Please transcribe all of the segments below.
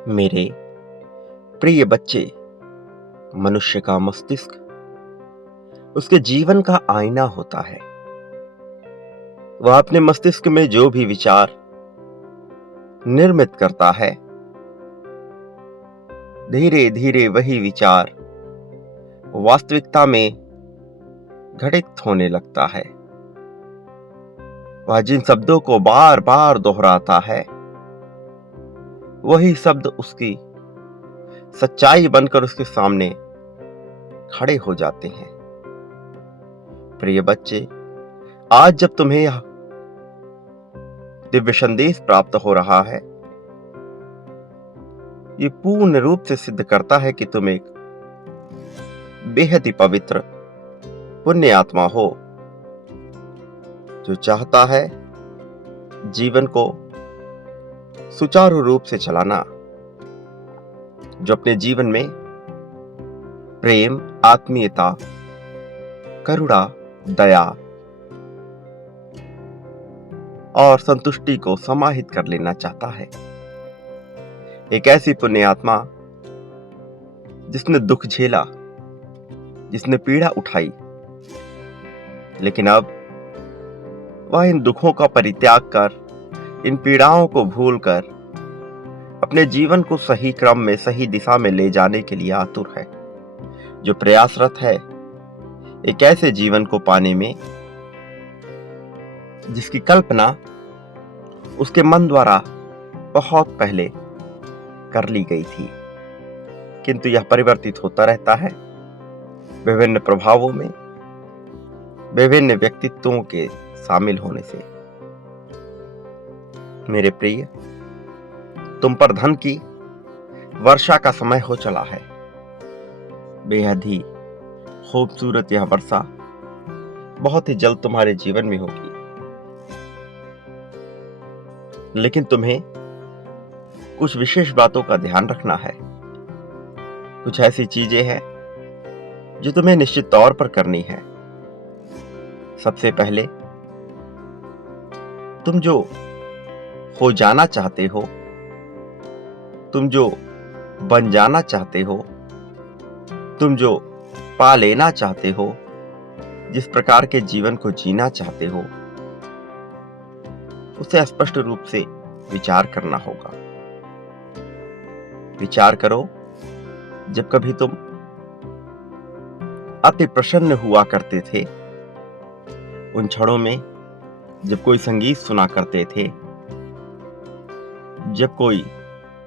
मेरे प्रिय बच्चे, मनुष्य का मस्तिष्क उसके जीवन का आईना होता है। वह अपने मस्तिष्क में जो भी विचार निर्मित करता है, धीरे धीरे वही विचार वास्तविकता में घटित होने लगता है। वह जिन शब्दों को बार बार दोहराता है, वही शब्द उसकी सच्चाई बनकर उसके सामने खड़े हो जाते हैं। प्रिय बच्चे, आज जब तुम्हें यह दिव्य संदेश प्राप्त हो रहा है, ये पूर्ण रूप से सिद्ध करता है कि तुम एक बेहद ही पवित्र पुण्य आत्मा हो, जो चाहता है जीवन को सुचारू रूप से चलाना, जो अपने जीवन में प्रेम, आत्मीयता, करुणा, दया और संतुष्टि को समाहित कर लेना चाहता है। एक ऐसी पुण्य आत्मा जिसने दुख झेला, जिसने पीड़ा उठाई, लेकिन अब वह इन दुखों का परित्याग कर, इन पीड़ाओं को भूलकर अपने जीवन को सही क्रम में, सही दिशा में ले जाने के लिए आतुर है, जो प्रयासरत है एक ऐसे जीवन को पाने में जिसकी कल्पना उसके मन द्वारा बहुत पहले कर ली गई थी, किंतु यह परिवर्तित होता रहता है विभिन्न प्रभावों में, विभिन्न व्यक्तित्वों के शामिल होने से। मेरे प्रिय, तुम पर धन की वर्षा का समय हो चला है। बेहद ही खूबसूरत यह वर्षा बहुत ही जल्द तुम्हारे जीवन में होगी, लेकिन तुम्हें कुछ विशेष बातों का ध्यान रखना है। कुछ ऐसी चीजें हैं जो तुम्हें निश्चित तौर पर करनी है। सबसे पहले, तुम जो हो जाना चाहते हो, तुम जो बन जाना चाहते हो, तुम जो पा लेना चाहते हो, जिस प्रकार के जीवन को जीना चाहते हो, उसे स्पष्ट रूप से विचार करना होगा। विचार करो, जब कभी तुम अति प्रसन्न हुआ करते थे, उन क्षणों में जब कोई संगीत सुना करते थे, जब कोई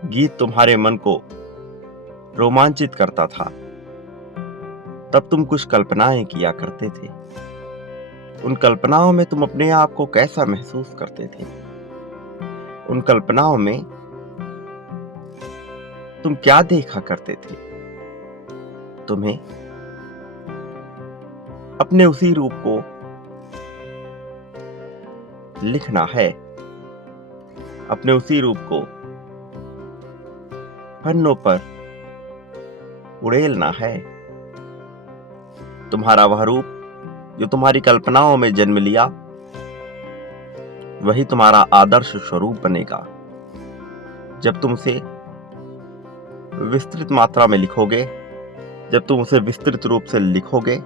गीत तुम्हारे मन को रोमांचित करता था, तब तुम कुछ कल्पनाएं किया करते थे। उन कल्पनाओं में तुम अपने आप को कैसा महसूस करते थे? उन कल्पनाओं में तुम क्या देखा करते थे? तुम्हें अपने उसी रूप को लिखना है, अपने उसी रूप को पन्नों पर उड़ेलना है। तुम्हारा वह रूप जो तुम्हारी कल्पनाओं में जन्म लिया, वही तुम्हारा आदर्श स्वरूप बनेगा। जब तुम उसे विस्तृत मात्रा में लिखोगे, जब तुम उसे विस्तृत रूप से लिखोगे,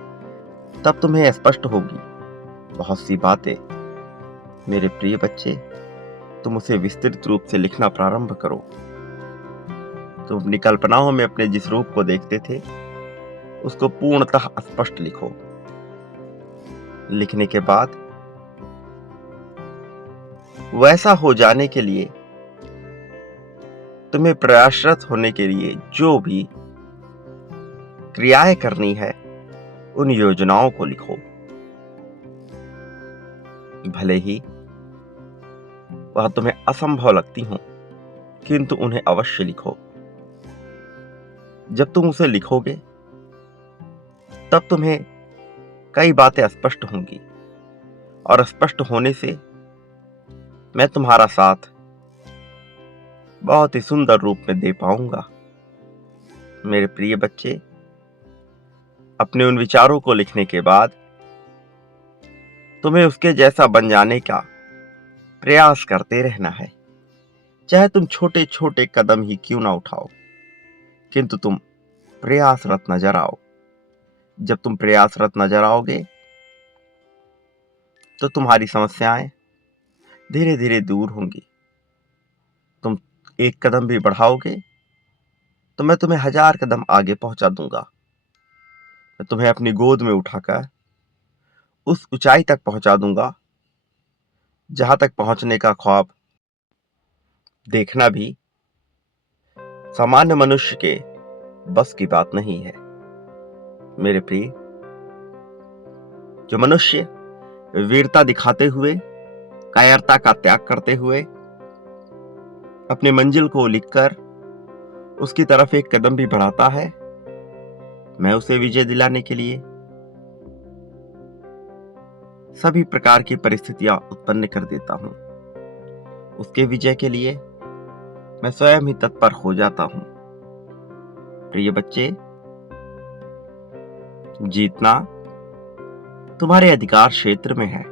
तब तुम्हें स्पष्ट होगी बहुत सी बातें। मेरे प्रिय बच्चे, तुम उसे विस्तृत रूप से लिखना प्रारंभ करो। तुम अपनी कल्पनाओं में अपने जिस रूप को देखते थे, उसको पूर्णतः स्पष्ट लिखो। लिखने के बाद वैसा हो जाने के लिए, तुम्हें प्रयासरत होने के लिए जो भी क्रियाएं करनी है, उन योजनाओं को लिखो। भले ही वह तुम्हें असंभव लगती हो, किंतु उन्हें अवश्य लिखो। जब तुम उसे लिखोगे, तब तुम्हें कई बातें स्पष्ट होंगी, और स्पष्ट होने से मैं तुम्हारा साथ बहुत ही सुंदर रूप में दे पाऊंगा। मेरे प्रिय बच्चे, अपने उन विचारों को लिखने के बाद तुम्हें उसके जैसा बन जाने का प्रयास करते रहना है। चाहे तुम छोटे छोटे कदम ही क्यों ना उठाओ, किंतु तुम प्रयासरत नजर आओ। जब तुम प्रयासरत नजर आओगे तो तुम्हारी समस्याएं धीरे धीरे दूर होंगी। तुम एक कदम भी बढ़ाओगे तो मैं तुम्हें 1000 कदम आगे पहुंचा दूंगा। मैं तुम्हें अपनी गोद में उठाकर उस ऊंचाई तक पहुंचा दूंगा जहां तक पहुंचने का ख्वाब देखना भी सामान्य मनुष्य के बस की बात नहीं है। मेरे प्रिय, जो मनुष्य वीरता दिखाते हुए, कायरता का त्याग करते हुए अपनी मंजिल को लिखकर उसकी तरफ एक कदम भी बढ़ाता है, मैं उसे विजय दिलाने के लिए सभी प्रकार की परिस्थितियां उत्पन्न कर देता हूं। उसके विजय के लिए मैं स्वयं ही तत्पर हो जाता हूं। प्रिय बच्चे, जीतना तुम्हारे अधिकार क्षेत्र में है,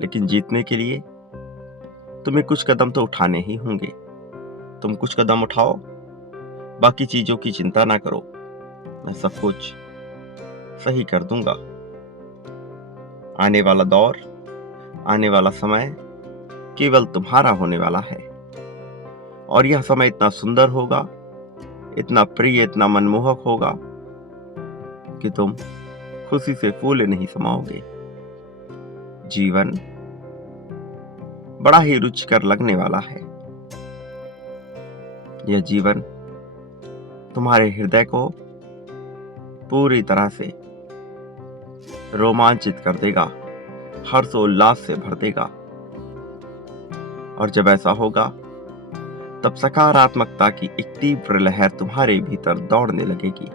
लेकिन जीतने के लिए तुम्हें कुछ कदम तो उठाने ही होंगे। तुम कुछ कदम उठाओ, बाकी चीजों की चिंता ना करो, मैं सब कुछ सही कर दूंगा। आने वाला दौर, आने वाला समय केवल तुम्हारा होने वाला है, और यह समय इतना सुंदर होगा, इतना प्रिय, इतना मनमोहक होगा कि तुम खुशी से फूले नहीं समाओगे। जीवन बड़ा ही रुचिकर लगने वाला है। यह जीवन तुम्हारे हृदय को पूरी तरह से रोमांचित कर देगा, हर्षोल्लास से भर देगा। और जब ऐसा होगा तब सकारात्मकता की एक तीव्र लहर तुम्हारे भीतर दौड़ने लगेगी,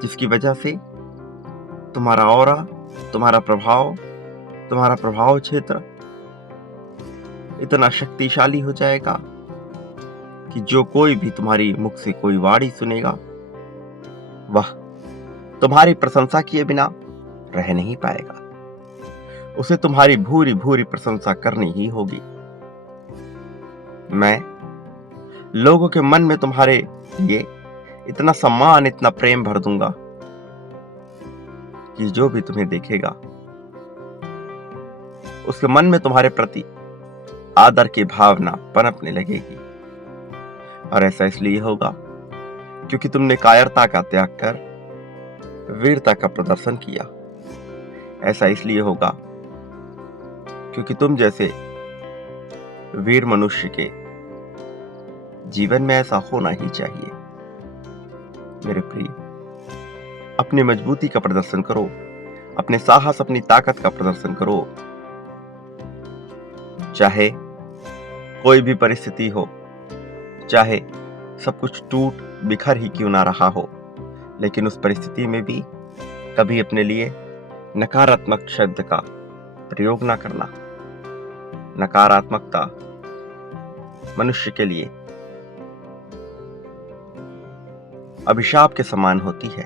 जिसकी वजह से तुम्हारा ऑरा, तुम्हारा प्रभाव क्षेत्र इतना शक्तिशाली हो जाएगा कि जो कोई भी तुम्हारी मुख से कोई वाणी सुनेगा, वह तुम्हारी प्रशंसा किए बिना रह नहीं पाएगा। उसे तुम्हारी भूरी भूरी प्रशंसा करनी ही होगी। मैं लोगों के मन में तुम्हारे लिए इतना सम्मान, इतना प्रेम भर दूंगा कि जो भी तुम्हें देखेगा उसके मन में तुम्हारे प्रति आदर की भावना पनपने लगेगी। और ऐसा इसलिए होगा क्योंकि तुमने कायरता का त्याग कर वीरता का प्रदर्शन किया। ऐसा इसलिए होगा क्योंकि तुम जैसे वीर मनुष्य के जीवन में ऐसा होना ही चाहिए। मेरे प्रिय, अपनी मजबूती का प्रदर्शन करो, अपने साहस, अपनी ताकत का प्रदर्शन करो। चाहे कोई भी परिस्थिति हो, चाहे सब कुछ टूट बिखर ही क्यों ना रहा हो, लेकिन उस परिस्थिति में भी कभी अपने लिए नकारात्मक शब्द का प्रयोग ना करना। नकारात्मकता मनुष्य के लिए अभिशाप के समान होती है।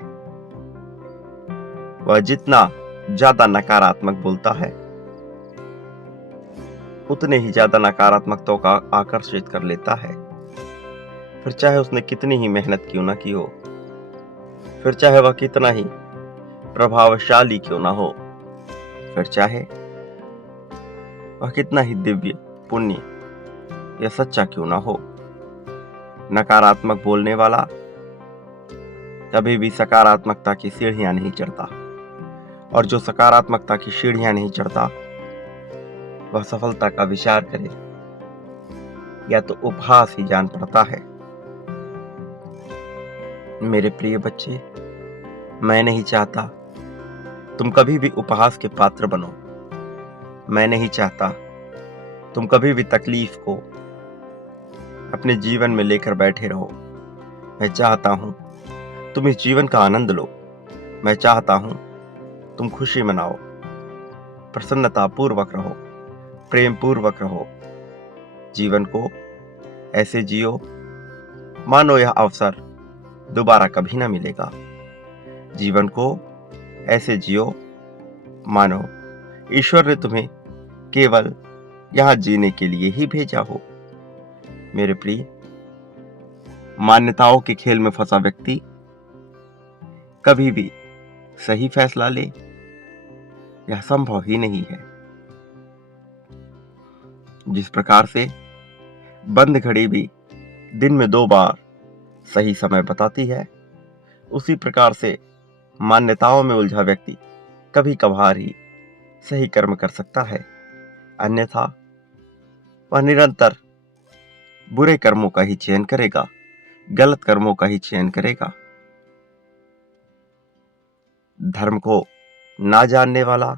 वह जितना ज्यादा नकारात्मक बोलता है, उतने ही ज्यादा नकारात्मकताओं का आकर्षित कर लेता है। फिर चाहे उसने कितनी ही मेहनत क्यों ना की हो, फिर चाहे वह कितना ही प्रभावशाली क्यों ना हो, फिर चाहे वह कितना ही दिव्य, पुण्य या सच्चा क्यों ना हो, नकारात्मक बोलने वाला कभी भी सकारात्मकता की सीढ़ियां नहीं चढ़ता। और जो सकारात्मकता की सीढ़ियां नहीं चढ़ता, वह सफलता का विचार करे या तो उपहास ही जान पड़ता है। मेरे प्रिय बच्चे, मैं नहीं चाहता तुम कभी भी उपहास के पात्र बनो। मैं नहीं चाहता तुम कभी भी तकलीफ को अपने जीवन में लेकर बैठे रहो। मैं चाहता हूं तुम इस जीवन का आनंद लो। मैं चाहता हूं तुम खुशी मनाओ, प्रसन्नता पूर्वक रहो, प्रेम पूर्वक रहो। जीवन को ऐसे जियो मानो यह अवसर दोबारा कभी ना मिलेगा। जीवन को ऐसे जियो मानो ईश्वर ने तुम्हें केवल यहां जीने के लिए ही भेजा हो। मेरे प्रिय, मान्यताओं के खेल में फंसा व्यक्ति कभी भी सही फैसला ले, यह संभव ही नहीं है। जिस प्रकार से बंद घड़ी भी दिन में 2 बार सही समय बताती है, उसी प्रकार से मान्यताओं में उलझा व्यक्ति कभी कभार ही सही कर्म कर सकता है, अन्यथा वह निरंतर बुरे कर्मों का ही चयन करेगा, गलत कर्मों का ही चयन करेगा। धर्म को ना जानने वाला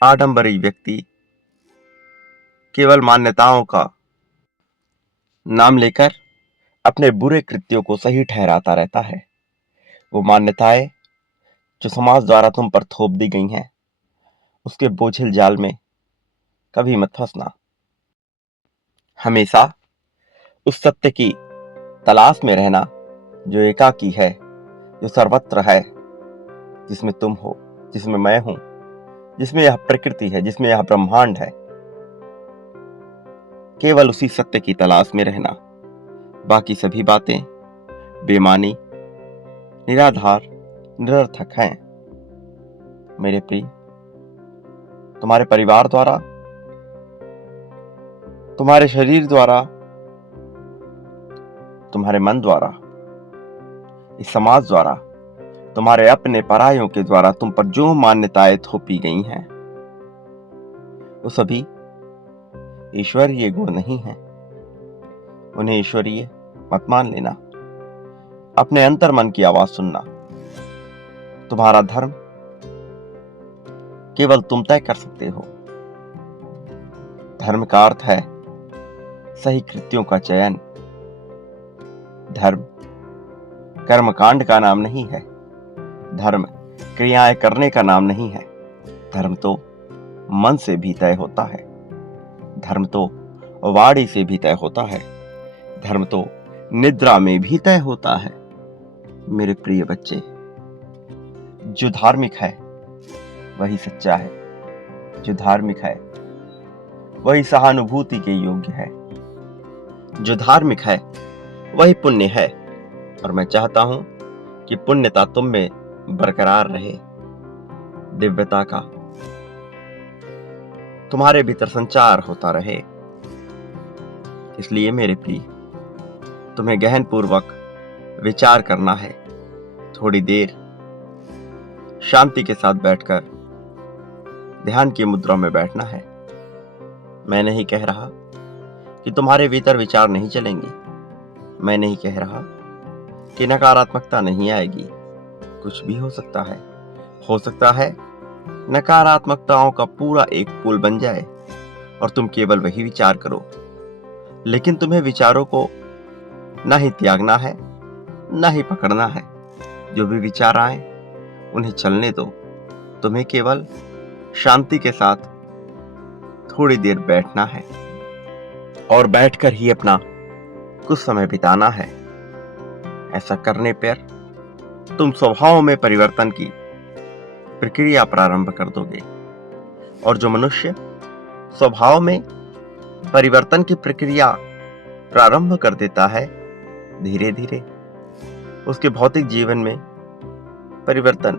आडंबरी व्यक्ति केवल मान्यताओं का नाम लेकर अपने बुरे कृत्यों को सही ठहराता रहता है। वो मान्यताएं जो समाज द्वारा तुम पर थोप दी गई हैं, उसके बोझिल जाल में कभी मत फंसना। हमेशा उस सत्य की तलाश में रहना जो एकाकी है, जो सर्वत्र है, जिसमें तुम हो, जिसमें मैं हूं, जिसमें यह प्रकृति है, जिसमें यह ब्रह्मांड है। केवल उसी सत्य की तलाश में रहना। बाकी सभी बातें बेमानी, निराधार, निरर्थक हैं। मेरे प्रिय, तुम्हारे परिवार द्वारा, तुम्हारे शरीर द्वारा, तुम्हारे मन द्वारा, इस समाज द्वारा, तुम्हारे अपने परायों के द्वारा तुम पर जो मान्यताएं थोपी गई हैं, वो सभी ईश्वरीय गुण नहीं हैं। उन्हें ईश्वरीय मत मान लेना। अपने अंतर मन की आवाज सुनना। तुम्हारा धर्म केवल तुम तय कर सकते हो। धर्म का अर्थ है सही कृत्यों का चयन। धर्म कर्मकांड का नाम नहीं है। धर्म क्रियाएं करने का नाम नहीं है। धर्म तो मन से भी तय होता है। धर्म तो वाणी से भी तय होता है। धर्म तो निद्रा में भी तय होता है। मेरे प्रिय बच्चे, जो धार्मिक है वही सच्चा है। जो धार्मिक है वही सहानुभूति के योग्य है। जो धार्मिक है वही पुण्य है। और मैं चाहता हूं कि पुण्यता तुम में बरकरार रहे। दिव्यता का तुम्हारे भीतर संचार होता रहे। इसलिए मेरे प्रिय, तुम्हें गहन पूर्वक विचार करना है। थोड़ी देर शांति के साथ बैठकर ध्यान की मुद्रा में बैठना है। मैं नहीं कह रहा कि तुम्हारे भीतर विचार नहीं चलेंगे। मैं नहीं कह रहा कि नकारात्मकता नहीं आएगी। कुछ भी हो सकता है। हो सकता है नकारात्मकताओं का पूरा एक पुल बन जाए और तुम केवल वही विचार करो। लेकिन तुम्हें विचारों को ना ही त्यागना है, ना ही पकड़ना है। जो भी विचार आए उन्हें चलने दो। तुम्हें केवल शांति के साथ थोड़ी देर बैठना है और बैठकर ही अपना कुछ समय बिताना है। ऐसा करने पर तुम स्वभाव में परिवर्तन की प्रक्रिया प्रारंभ कर दोगे। और जो मनुष्य स्वभाव में परिवर्तन की प्रक्रिया प्रारंभ कर देता है, धीरे धीरे उसके भौतिक जीवन में परिवर्तन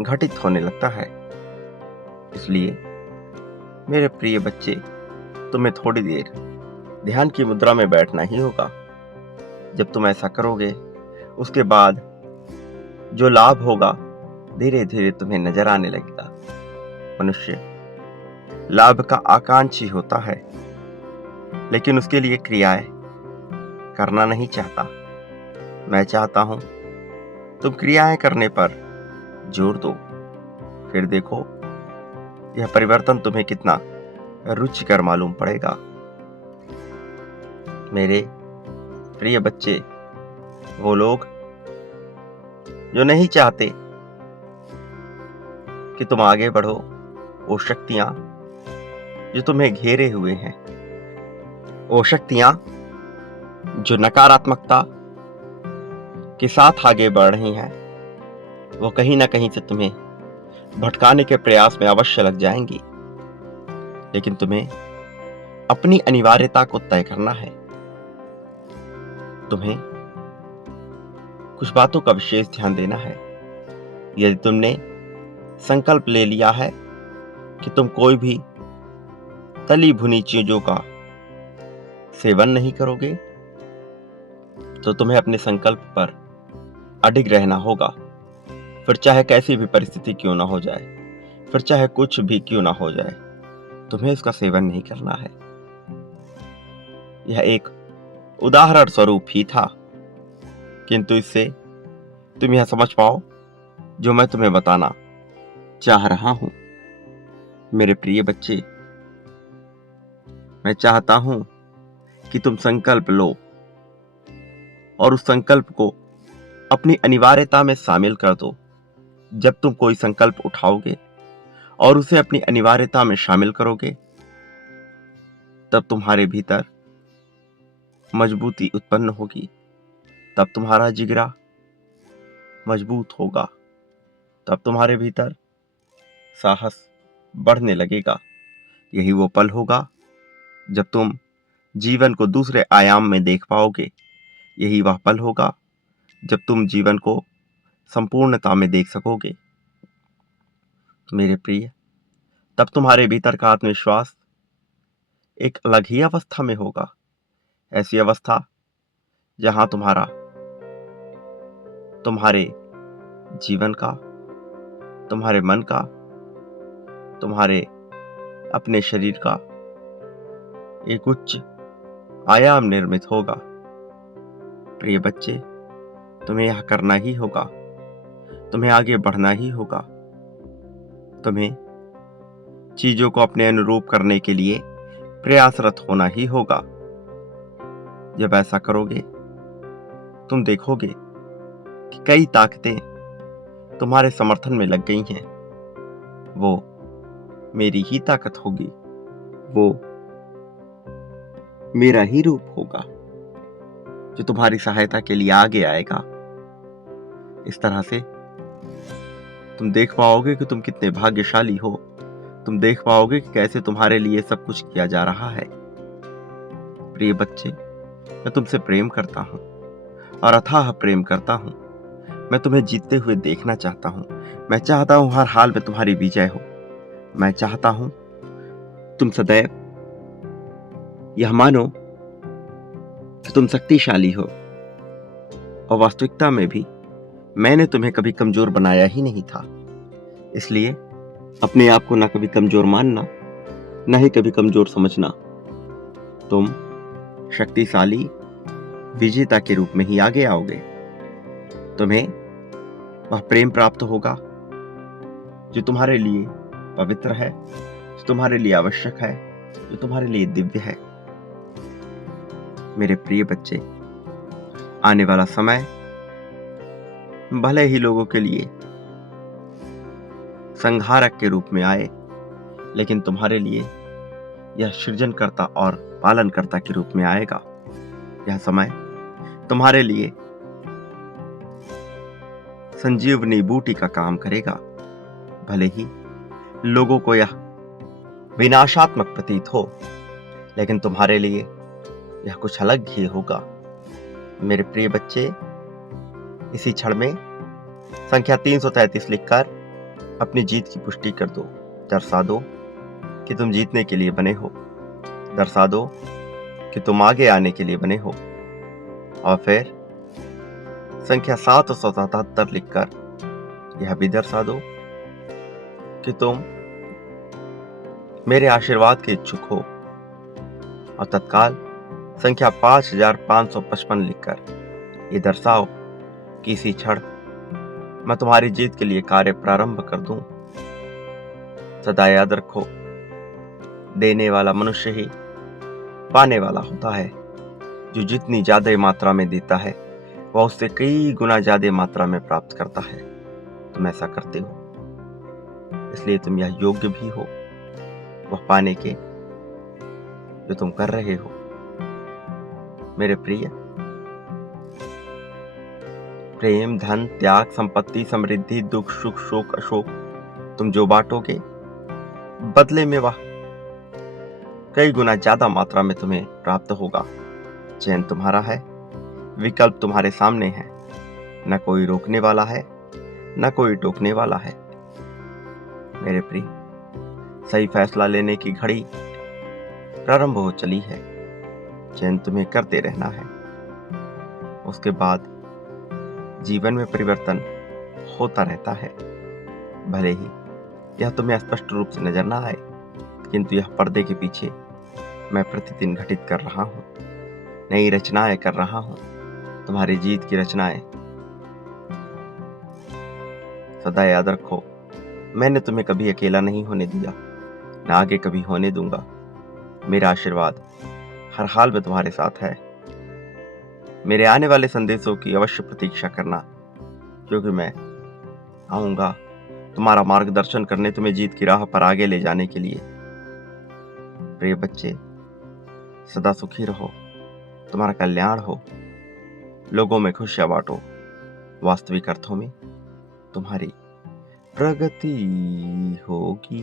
घटित होने लगता है। इसलिए मेरे प्रिय बच्चे, तुम्हें थोड़ी देर ध्यान की मुद्रा में बैठना ही होगा। जब तुम ऐसा करोगे, उसके बाद जो लाभ होगा धीरे धीरे तुम्हें नजर आने लगेगा। मनुष्य लाभ का आकांक्षी होता है, लेकिन उसके लिए क्रियाएं करना नहीं चाहता। मैं चाहता हूं तुम क्रियाएं करने पर जोर दो। फिर देखो यह परिवर्तन तुम्हें कितना रुचिकर मालूम पड़ेगा। मेरे प्रिय बच्चे, वो लोग जो नहीं चाहते कि तुम आगे बढ़ो, वो शक्तियां जो तुम्हें घेरे हुए हैं, वो शक्तियां जो नकारात्मकता के साथ आगे बढ़ रही हैं, वो कहीं ना कहीं से तुम्हें भटकाने के प्रयास में अवश्य लग जाएंगी। लेकिन तुम्हें अपनी अनिवार्यता को तय करना है। तुम्हें कुछ बातों का विशेष ध्यान देना है। यदि तुमने संकल्प ले लिया है कि तुम कोई भी तली भुनी चीजों का सेवन नहीं करोगे, तो तुम्हें अपने संकल्प पर अडिग रहना होगा। फिर चाहे कैसी भी परिस्थिति क्यों ना हो जाए, फिर चाहे कुछ भी क्यों ना हो जाए, तुम्हें इसका सेवन नहीं करना है। यह एक उदाहरण स्वरूप ही था, किंतु इससे तुम यह समझ पाओ जो मैं तुम्हें बताना चाह रहा हूं। मेरे प्रिय बच्चे, मैं चाहता हूं कि तुम संकल्प लो और उस संकल्प को अपनी अनिवार्यता में शामिल कर दो। जब तुम कोई संकल्प उठाओगे और उसे अपनी अनिवार्यता में शामिल करोगे, तब तुम्हारे भीतर मजबूती उत्पन्न होगी, तब तुम्हारा जिगरा मजबूत होगा, तब तुम्हारे भीतर साहस बढ़ने लगेगा। यही वो पल होगा जब तुम जीवन को दूसरे आयाम में देख पाओगे। यही वह पल होगा जब तुम जीवन को संपूर्णता में देख सकोगे। मेरे प्रिय, तब तुम्हारे भीतर का आत्मविश्वास एक अलग ही अवस्था में होगा। ऐसी अवस्था जहां तुम्हारे जीवन का, तुम्हारे मन का, तुम्हारे अपने शरीर का एक उच्च आयाम निर्मित होगा। प्रिय बच्चे, तुम्हें यह करना ही होगा, तुम्हें आगे बढ़ना ही होगा, तुम्हें चीजों को अपने अनुरूप करने के लिए प्रयासरत होना ही होगा। जब ऐसा करोगे, तुम देखोगे कि कई ताकतें तुम्हारे समर्थन में लग गई हैं। वो मेरी ही ताकत होगी, वो मेरा ही रूप होगा जो तुम्हारी सहायता के लिए आगे आएगा। इस तरह से तुम देख पाओगे कि तुम कितने भाग्यशाली हो। तुम देख पाओगे कि कैसे तुम्हारे लिए सब कुछ किया जा रहा है। प्रिय बच्चे, मैं तुमसे प्रेम करता हूं और अथाह प्रेम करता हूं। मैं तुम्हें जीतते हुए देखना चाहता हूं। मैं चाहता हूं हर हाल में तुम्हारी विजय हो। मैं चाहता हूं तुम सदैव यह मानो कि तुम शक्तिशाली हो, और वास्तविकता में भी मैंने तुम्हें कभी कमजोर बनाया ही नहीं था। इसलिए अपने आप को ना कभी कमजोर मानना, ना ही कभी कमजोर समझना। तुम शक्तिशाली विजेता के रूप में ही आगे आओगे। तुम्हें वह प्रेम प्राप्त होगा जो तुम्हारे लिए पवित्र है, जो तुम्हारे लिए आवश्यक है, जो तुम्हारे लिए दिव्य है। मेरे प्रिय बच्चे, आने वाला समय भले ही लोगों के लिए संहारक के रूप में आए, लेकिन तुम्हारे लिए यह सृजनकर्ता और पालनकर्ता के रूप में आएगा। यह समय तुम्हारे लिए संजीवनी बूटी का काम करेगा। भले ही लोगों को यह विनाशात्मक प्रतीत हो, लेकिन तुम्हारे लिए यह कुछ अलग ही होगा। मेरे प्रिय बच्चे, इसी क्षण में संख्या 333 लिखकर अपनी जीत की पुष्टि कर दो। दर्शा दो कि तुम जीतने के लिए बने हो। दर्शा दो कि तुम आगे आने के लिए बने हो। और फिर संख्या 777 लिखकर यह भी दर्शा दो कि तुम मेरे आशीर्वाद के इच्छुक हो। और तत्काल संख्या 5555 लिखकर ये दर्शाओ कि इसी क्षण मैं तुम्हारी जीत के लिए कार्य प्रारंभ कर दूं। सदा याद रखो, देने वाला मनुष्य ही पाने वाला होता है। जो जितनी ज्यादा मात्रा में देता है, वह उससे कई गुना ज्यादा मात्रा में प्राप्त करता है। तुम ऐसा करते हो, इसलिए तुम यह योग्य भी हो वह पाने के जो तुम कर रहे हो। मेरे प्रिय, प्रेम, धन, त्याग, संपत्ति, समृद्धि, दुख, सुख, शोक, अशोक, तुम जो बांटोगे, बदले में वह कई गुना ज्यादा मात्रा में तुम्हें प्राप्त होगा। चयन तुम्हारा है, विकल्प तुम्हारे सामने है, न कोई रोकने वाला है, न कोई टोकने वाला है। मेरे प्रिय, सही फैसला लेने की घड़ी प्रारंभ हो चली है। चयन तुम्हें करते रहना है। उसके बाद जीवन में परिवर्तन होता रहता है। भले ही यह तुम्हें स्पष्ट रूप से नजर ना आए, किंतु यह पर्दे के पीछे मैं प्रतिदिन घटित कर रहा हूँ, नई रचनाएं कर रहा हूँ। तुम्हारी जीत की रचनाएं। सदा याद रखो, मैंने तुम्हें कभी अकेला नहीं होने दिया, न आगे कभी होने दूंगा। मेरा आशीर्वाद हर हाल में तुम्हारे साथ है। मेरे आने वाले संदेशों की अवश्य प्रतीक्षा करना, क्योंकि मैं आऊंगा तुम्हारा मार्गदर्शन करने, तुम्हें जीत की राह पर आगे ले जाने के लिए। प्रिय बच्चे, सदा सुखी रहो, तुम्हारा कल्याण हो, लोगों में खुशियां बांटो, वास्तविक अर्थों में तुम्हारी प्रगति होगी।